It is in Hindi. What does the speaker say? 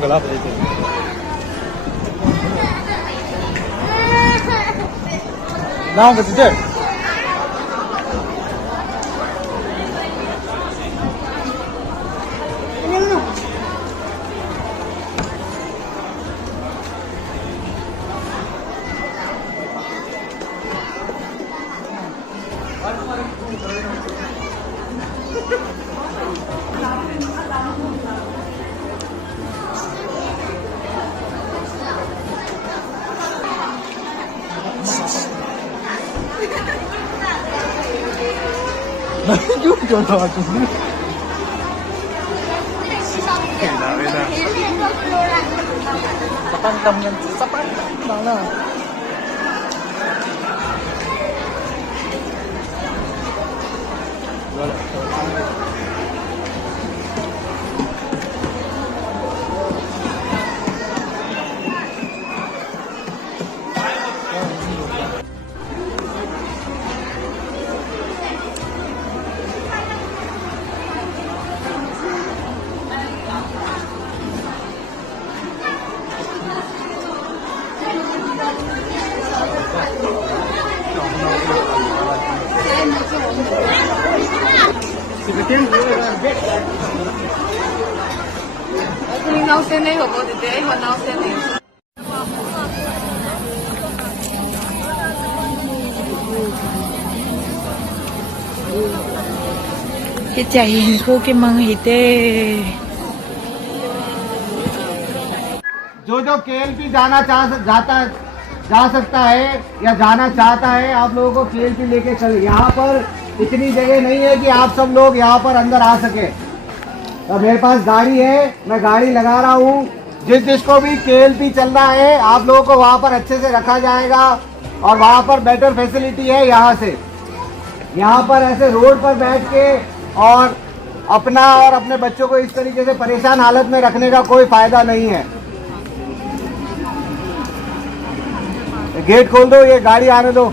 gelap itu. Now what's it? क्यों जोड़ा तुमने? Sapandam yan, sapandam na. Não sei nem o que dizer, eu não sei nem. Cái chạy cô cái măng hít tê. जो केएलपी जा सकता है या जाना चाहता है, आप लोगों को केएलपी लेके चल। यहाँ पर इतनी जगह नहीं है कि आप सब लोग यहाँ पर अंदर आ सके। तो मेरे पास गाड़ी है, मैं गाड़ी लगा रहा हूँ। जिसको भी केएलपी चलना है, आप लोगों को वहाँ पर अच्छे से रखा जाएगा और वहाँ पर बेटर फैसिलिटी है। यहाँ पर ऐसे रोड पर बैठ के और अपना और अपने बच्चों को इस तरीके से परेशान हालत में रखने का कोई फायदा नहीं है। गेट खोल दो, ये गाड़ी आने दो।